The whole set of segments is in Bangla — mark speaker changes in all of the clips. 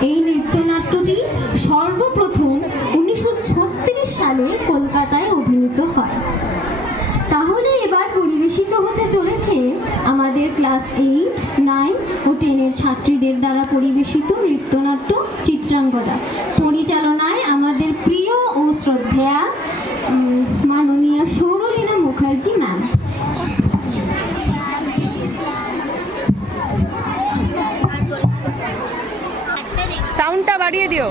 Speaker 1: এই নৃত্যনাট্যটি সর্বপ্রথম উনিশশো ছত্রিশ সালে কলকাতায় অভিনীত হয়। তাহলে এবার পরিবেশিত হতে চলেছে আমাদের ক্লাস এইট, নাইন ও টেনের ছাত্রীদের দ্বারা পরিবেশিত নৃত্যনাট্য চিত্রাঙ্গদা। পরিচালনায় আমাদের প্রিয় ও শ্রদ্ধেয়া মাননীয় সৌরলীনা মুখার্জি ম্যাম।
Speaker 2: সাউন্ডটা বাড়িয়ে দিও।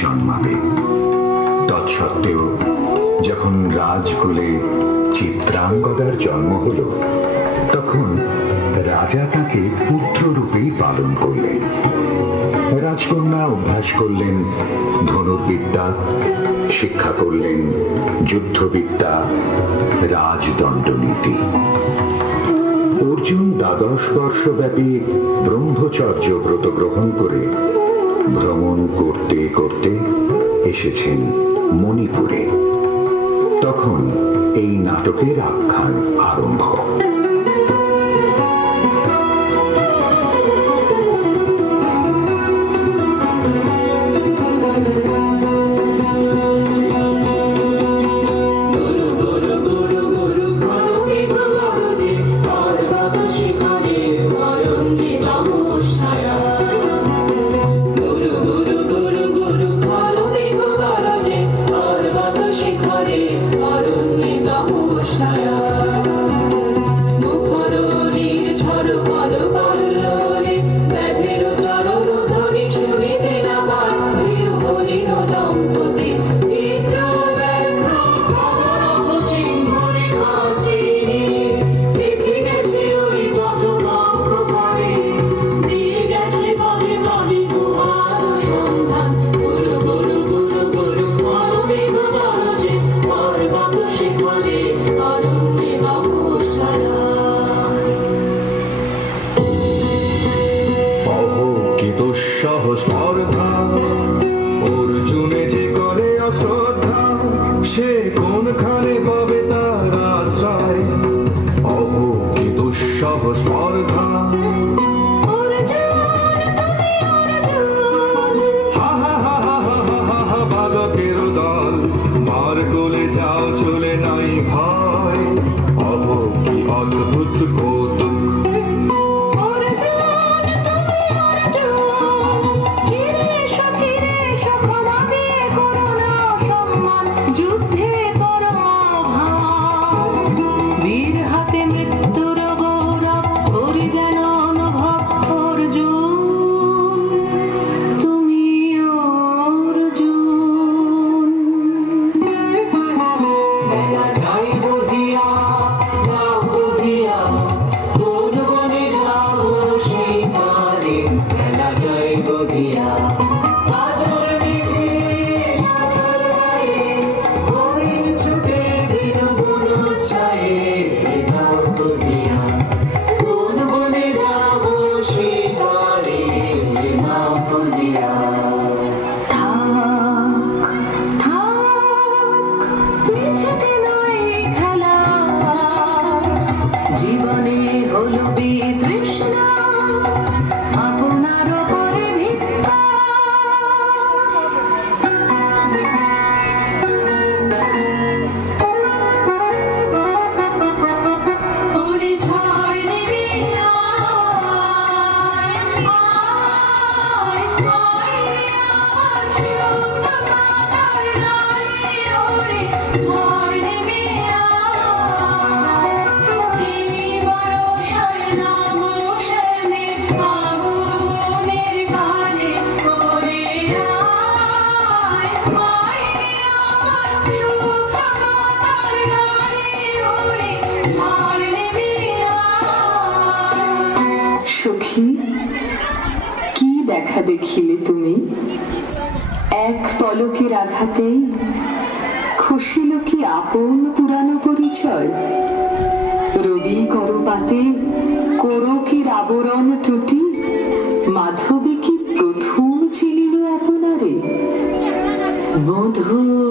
Speaker 3: জন্মাবে। তৎসত্ত্বেও যখন রাজকুলে চিত্রাঙ্গদার জন্ম হল, তখন রাজা তাকে পুত্ররূপেই পালন করলেন। রাজকন্যা অভ্যাস করলেন, ধনুর্বিদ্যা শিক্ষা করলেন, যুদ্ধবিদ্যা, রাজদণ্ডনীতি। অর্জুন দ্বাদশ বর্ষব্যাপী ব্রহ্মচর্য ব্রত গ্রহণ করে ভ্রমণ করতে করতে এসেছেন মণিপুরে। তখন এই নাটকের আখ্যান আরম্ভ।
Speaker 4: দেখা দেখিলে তুমি। এক পলকের আঘাতেই খসিল কি আপন পুরানো পরিচয়? রবি করপাতে কি আবরণ টুটি, মাধবী কি প্রথম চিনিল আপনারে? মধুর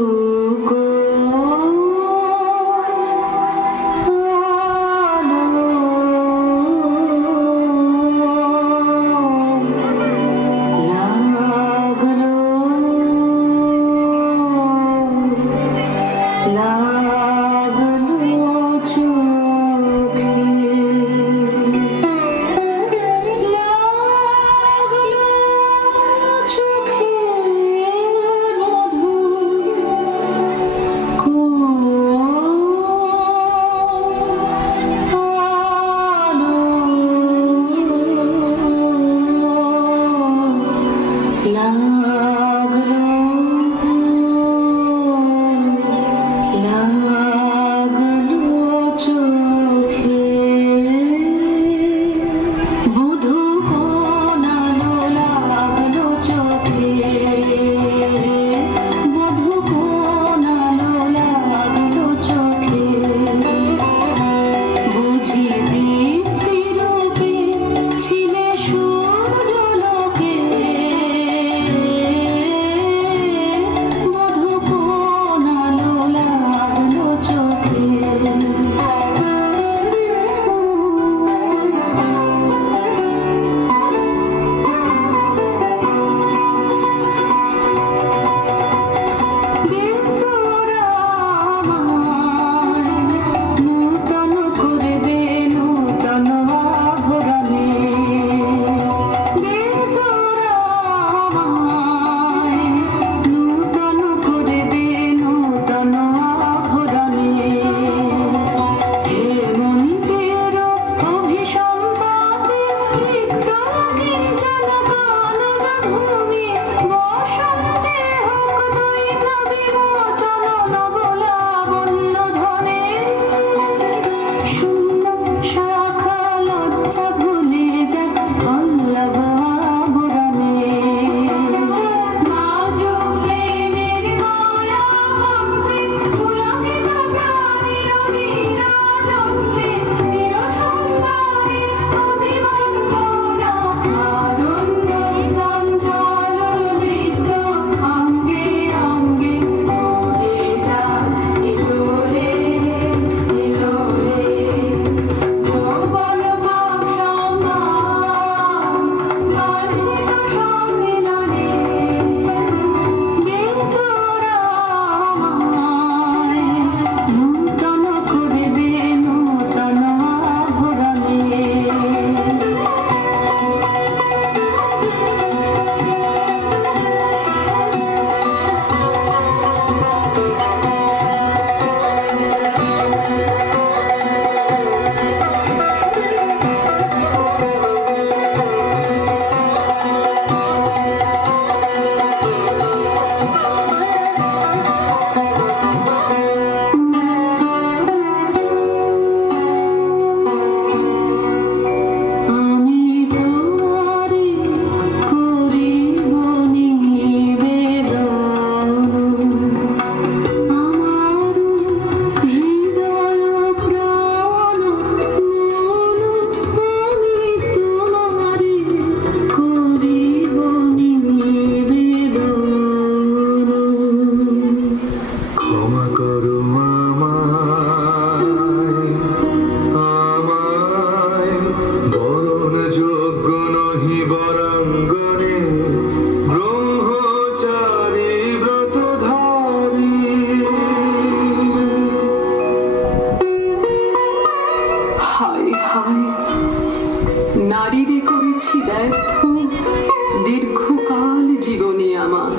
Speaker 4: আমার।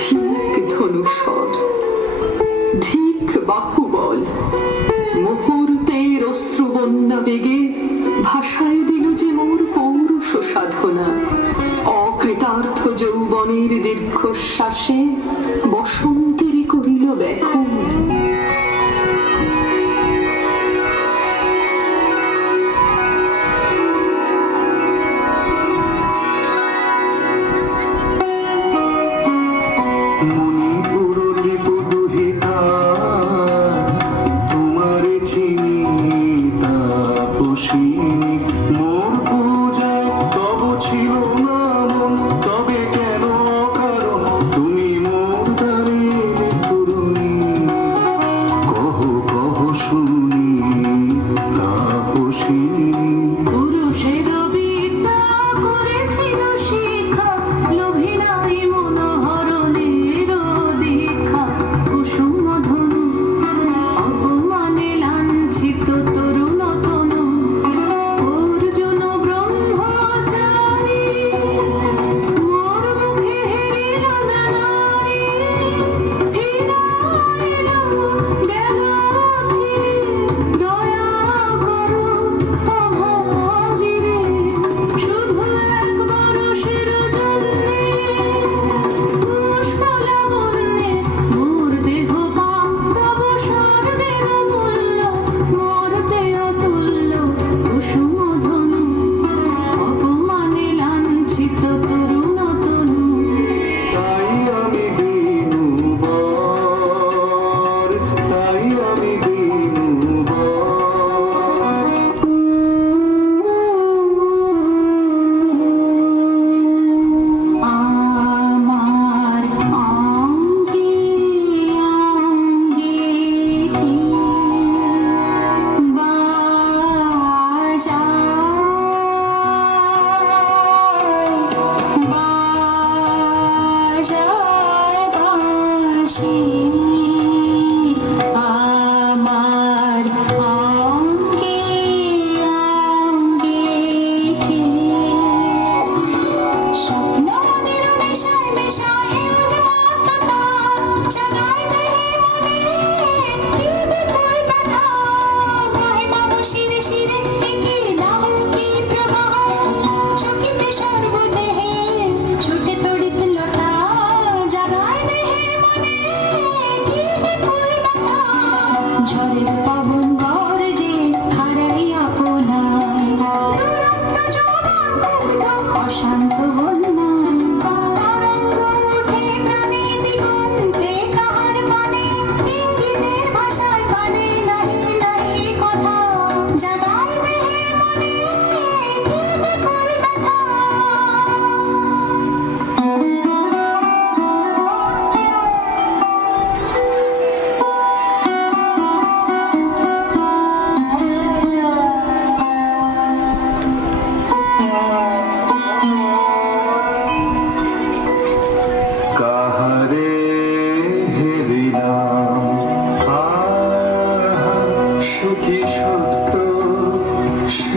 Speaker 4: ধিক
Speaker 5: ধিক মুহূর্তের অশ্রু বন্যা বেগে ভাষায় দিল যে মোর পৌরুষ সাধনা।
Speaker 6: Krishna.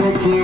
Speaker 6: Thank you.